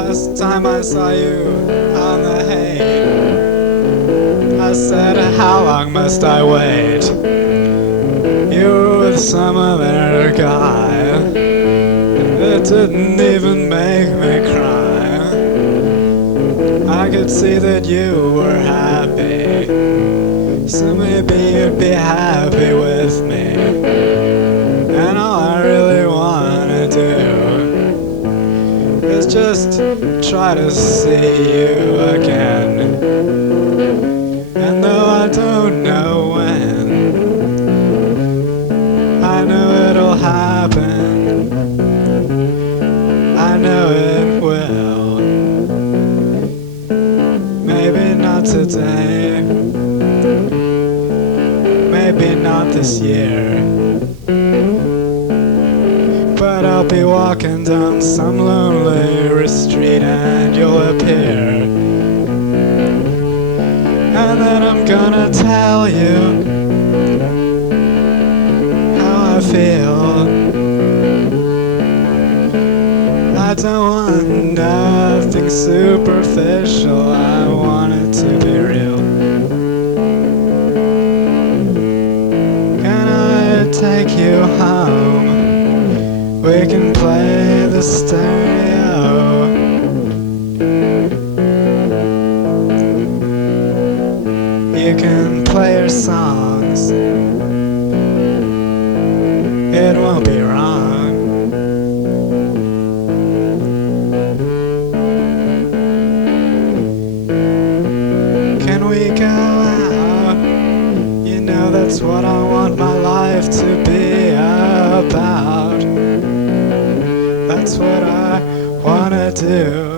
Last time I saw you on the hay, I said, how long must I wait? You were with some other guy. It didn't even make me cry. I could see that you were happy, so maybe you'd be happy with me. And all I really wanna do is just try to see you again. And though I don't know when, I know it'll happen. I know it will. Maybe not today, maybe not this year, but I'll be walking down some lonely street and you'll appear. And then I'm gonna tell you how I feel. I don't want nothing superficial, I want it to be real. Can I take you home? We can play the stereo. You can play your songs, it won't be wrong. Can we go out? You know that's what I want my life to be about. That's what I wanna do.